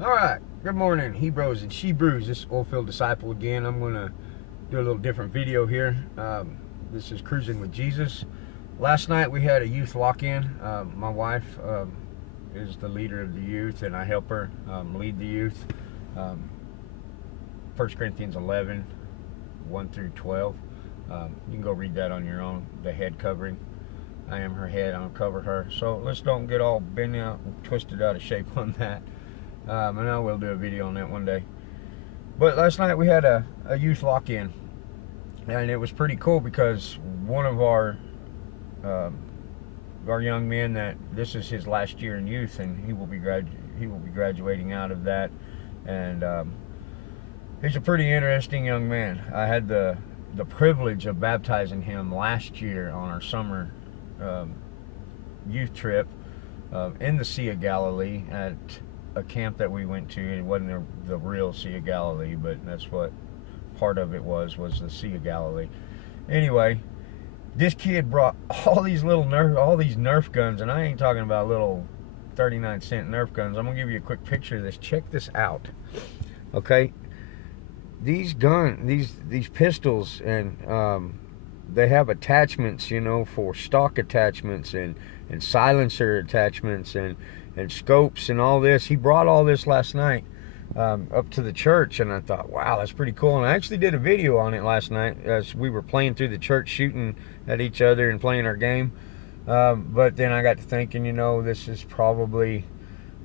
All right, good morning, Hebrews and Shebrews. This is Oilfield Disciple again. I'm going to do a little different video here. This is Cruising with Jesus. Last night we had a youth lock-in. My wife is the leader of the youth, and I help her lead the youth. 1 Corinthians 11, 1 through 12. You can go read that on your own. The head covering. I am her head. I'll cover her. So let's don't get all bent out and twisted out of shape on that. And I will do a video on that one day. But last night we had a youth lock-in, and it was pretty cool because one of our young men, that this is his last year in youth, and he will be graduating out of that, and he's a pretty interesting young man. I had the privilege of baptizing him last year on our summer youth trip in the Sea of Galilee at a camp that we went to. It wasn't the real Sea of Galilee, but that's what part of it was the Sea of Galilee. Anyway, this kid brought all these Nerf guns, and I ain't talking about little 39-cent Nerf guns. I'm gonna give you a quick picture of this. Check this out. Okay, these pistols, and they have attachments, you know, for stock attachments and silencer attachments and scopes and all this. He brought all this last night up to the church, and I thought, wow, that's pretty cool. And I actually did a video on it last night as we were playing through the church, shooting at each other and playing our game. But then I got to thinking, you know, this is probably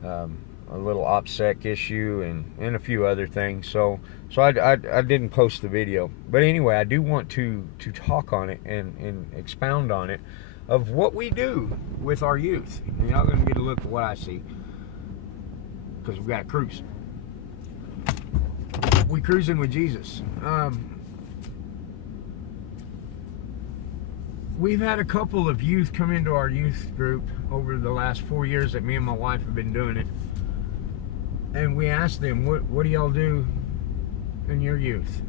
a little OPSEC issue and a few other things. So I didn't post the video. But anyway, I do want to talk on it and expound on it, of what we do with our youth. And y'all gonna get a look at what I see, because we've got a cruise. We cruising with Jesus. We've had a couple of youth come into our youth group over the last 4 years that me and my wife have been doing it, and we asked them, what do y'all do in your youth?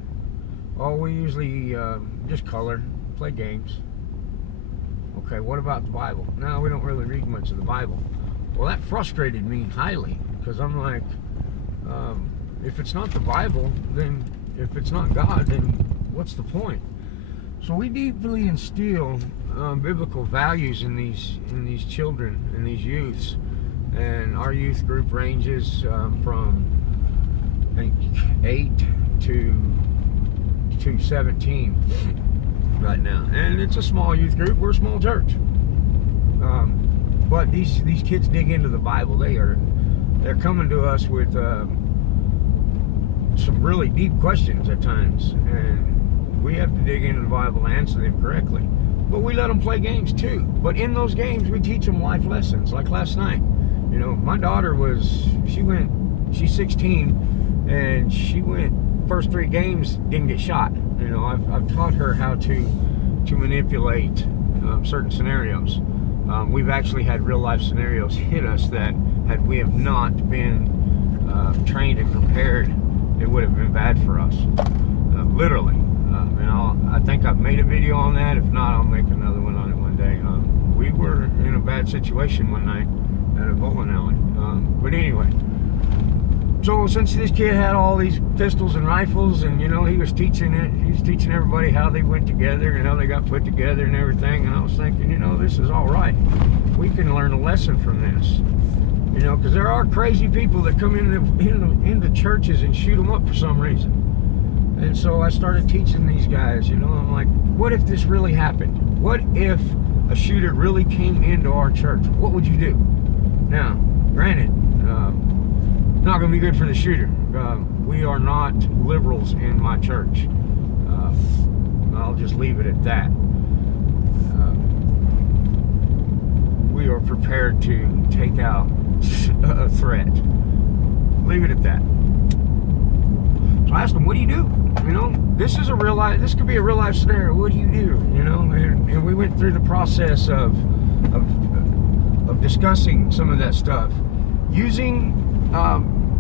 Oh, we usually just color, play games. Okay, what about the Bible? No, we don't really read much of the Bible. Well, that frustrated me highly, because I'm like, if it's not the Bible, then if it's not God, then what's the point? So we deeply instill biblical values in these children, in these youths, and our youth group ranges from, I think, 8 to 17 right now, and it's a small youth group. We're a small church, but these kids dig into the Bible. They're coming to us with some really deep questions at times, and we have to dig into the Bible to answer them correctly. But we let them play games too. But in those games, we teach them life lessons. Like last night, you know, my daughter she's 16, and she went first 3 games, didn't get shot. You know, I've taught her how to manipulate certain scenarios. We've actually had real life scenarios hit us that, had we have not been trained and prepared, it would have been bad for us, literally. And I think I've made a video on that. If not, I'll make another one on it one day. We were in a bad situation one night at a bowling alley. But anyway. So since this kid had all these pistols and rifles, and you know, he was teaching everybody how they went together and how they got put together and everything, and I was thinking, you know, this is all right. We can learn a lesson from this, you know, because there are crazy people that come into churches and shoot them up for some reason. And so I started teaching these guys, you know, I'm like, what if this really happened? What if a shooter really came into our church? What would you do? Now, granted, not going to be good for the shooter. We are not liberals in my church. I'll just leave it at that. We are prepared to take out a threat. Leave it at that. So I asked them, what do you do? You know, this could be a real life scenario. What do you do? You know, and we went through the process of discussing some of that stuff, using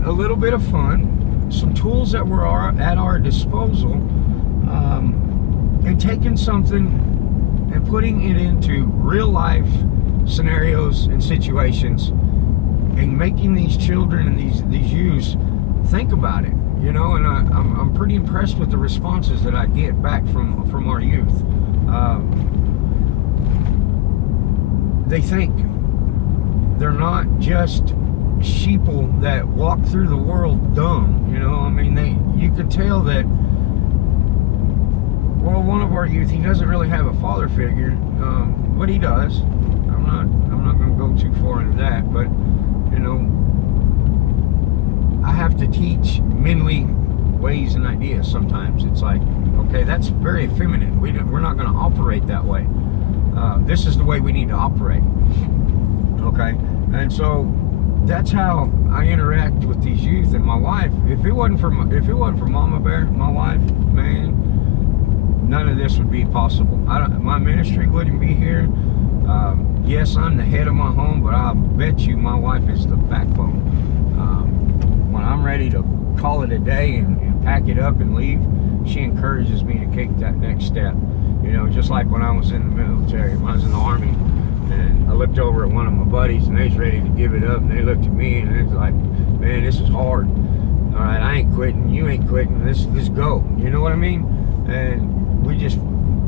a little bit of fun, some tools that were at our disposal, and taking something and putting it into real life scenarios and situations and making these children and these youths think about it, you know. And I'm pretty impressed with the responses that I get back from our youth. They think. They're not just sheeple that walk through the world dumb, you know. I mean, you can tell that. Well, one of our youth, he doesn't really have a father figure, but he does. I'm not going to go too far into that, but you know, I have to teach manly ways and ideas. Sometimes it's like, okay, that's very feminine. We're not going to operate that way. This is the way we need to operate. Okay, and so that's how I interact with these youth. And my wife, if it wasn't for Mama Bear, my wife, man, none of this would be possible. My ministry wouldn't be here. Yes, I'm the head of my home, but I bet you my wife is the backbone. When I'm ready to call it a day and pack it up and leave, she encourages me to take that next step. You know, just like when I was in the military, when I was in the Army, and I looked over at one of my buddies, and they was ready to give it up, and they looked at me, and it was like, man, this is hard. All right, I ain't quitting, you ain't quitting, let's go. You know what I mean? And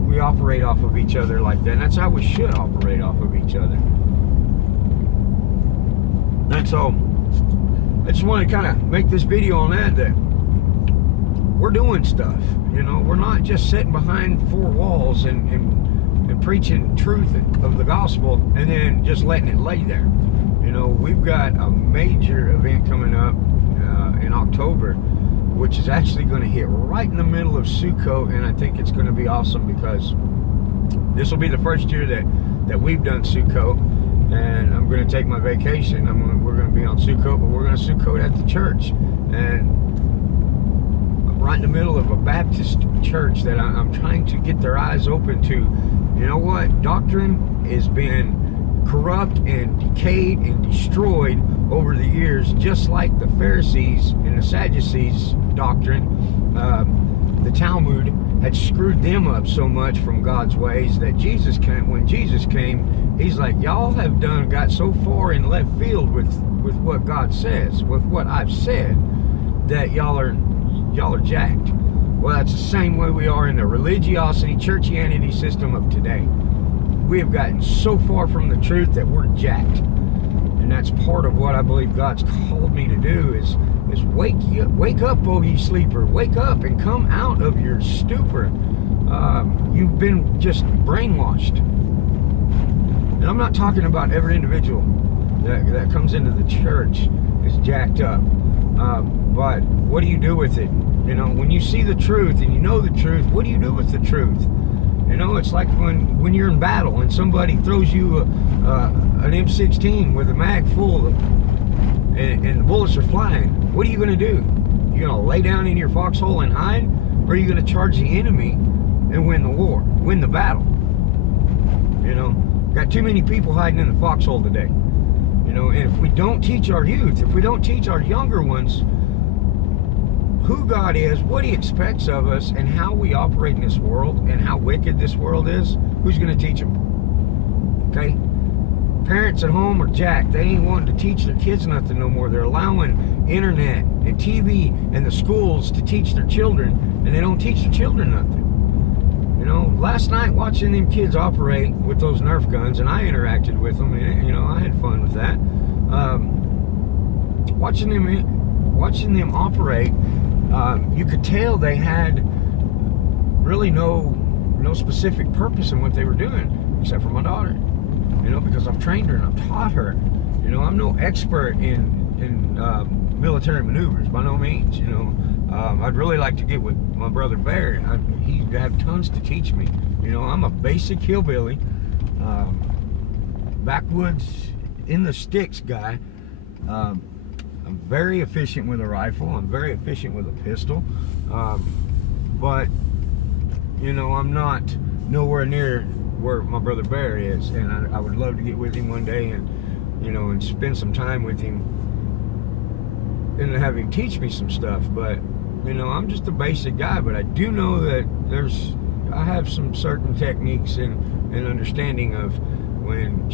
we operate off of each other like that. And that's how we should operate off of each other. And so I just want to kind of make this video on that we're doing stuff. You know, we're not just sitting behind four walls and preaching truth of the gospel and then just letting it lay there. You know, we've got a major event coming up in October, which is actually going to hit right in the middle of Sukkot, and I think it's going to be awesome because this will be the first year that we've done Sukkot, and I'm going to take my vacation. We're going to be on Sukkot, but we're going to Sukkot at the church, and right in the middle of a Baptist church that I'm trying to get their eyes open to. You know what? Doctrine has been corrupt and decayed and destroyed over the years, just like the Pharisees and the Sadducees doctrine. The Talmud had screwed them up so much from God's ways that when Jesus came, he's like, y'all have got so far in left field with what God says, with what I've said, that y'all are jacked. Well, that's the same way we are in the religiosity, churchianity system of today. We have gotten so far from the truth that we're jacked. And that's part of what I believe God's called me to do is wake up, oh ye sleeper. Wake up and come out of your stupor. You've been just brainwashed. And I'm not talking about every individual that comes into the church is jacked up. But what do you do with it? You know, when you see the truth and you know the truth, what do you do with the truth? You know, it's like when you're in battle and somebody throws you an M16 with a mag full and the bullets are flying. What are you going to do? You going to lay down in your foxhole and hide? Or are you going to charge the enemy and win the war, win the battle? You know, got too many people hiding in the foxhole today. You know, and if we don't teach our youth, if we don't teach our younger ones who God is, what He expects of us, and how we operate in this world, and how wicked this world is, who's going to teach them? Okay? Parents at home are jacked. They ain't wanting to teach their kids nothing no more. They're allowing internet and TV and the schools to teach their children, and they don't teach their children nothing. You know, last night watching them kids operate with those Nerf guns, and I interacted with them, and, you know, I had fun with that. Watching them operate, you could tell they had really no specific purpose in what they were doing, except for my daughter. You know, because I've trained her and I've taught her. You know, I'm no expert in military maneuvers, by no means. You know, I'd really like to get with my brother Barry. He'd have tons to teach me. You know, I'm a basic hillbilly, backwoods in the sticks guy. I'm very efficient with a rifle. I'm very efficient with a pistol. But, you know, I'm not nowhere near where my brother Bear is. And I would love to get with him one day and, you know, and spend some time with him and have him teach me some stuff. But, you know, I'm just a basic guy. But I do know that I have some certain techniques and understanding of when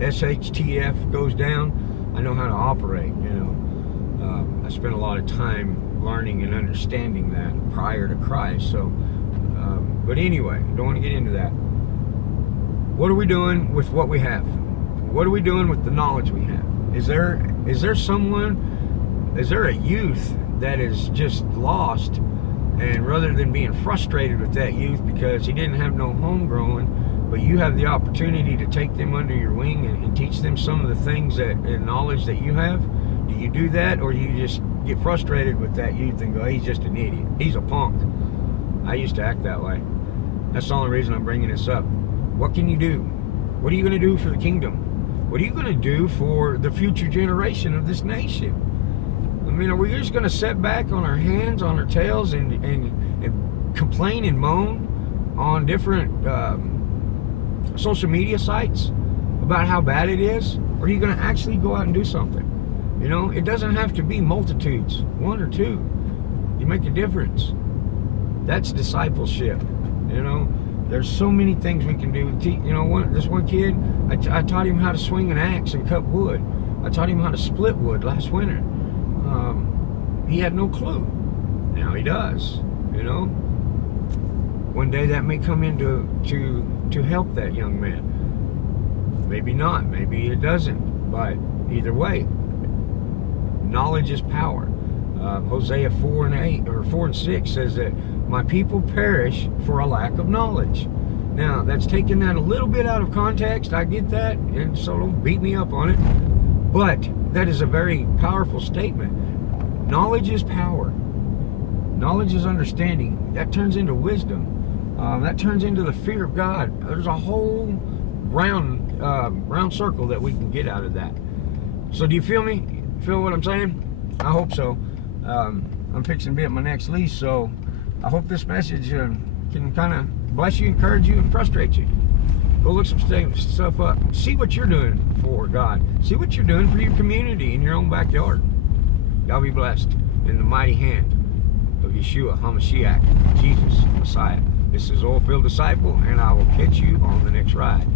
SHTF goes down. I know how to operate, you know. I spent a lot of time learning and understanding that prior to Christ. So, but anyway, don't want to get into that. What are we doing with what we have? What are we doing with the knowledge we have? Is there a youth that is just lost, and rather than being frustrated with that youth because he didn't have no homegrown, but you have the opportunity to take them under your wing and teach them some of the things and knowledge that you have? Do you do that, or do you just get frustrated with that youth and go, he's just an idiot, he's a punk? I used to act that way. That's the only reason I'm bringing this up. What can you do? What are you going to do for the kingdom? What are you going to do for the future generation of this nation? I mean, are we just going to sit back on our hands, on our tails, and complain and moan on different social media sites about how bad it is? Or are you going to actually go out and do something? You know, it doesn't have to be multitudes, one or two. You make a difference. That's discipleship. You know, there's so many things we can do. You know, this one kid, I taught him how to swing an axe and cut wood. I taught him how to split wood last winter. He had no clue. Now he does. You know, one day that may come in to help that young man. Maybe not. Maybe it doesn't. But either way, knowledge is power. Hosea 4:8 says that my people perish for a lack of knowledge. Now, that's taking that a little bit out of context. I get that, and so don't beat me up on it. But that is a very powerful statement. Knowledge is power. Knowledge is understanding. That turns into wisdom. That turns into the fear of God. There's a whole round circle that we can get out of that. So do you feel me? Feel what I'm saying? I hope so. I'm fixing to be at my next lease, so I hope this message can kind of bless you, encourage you, and frustrate you. Go look some stuff up. See what you're doing for God. See what you're doing for your community in your own backyard. Y'all be blessed in the mighty hand of Yeshua HaMashiach, Jesus, Messiah. This is Oilfield Disciple, and I will catch you on the next ride.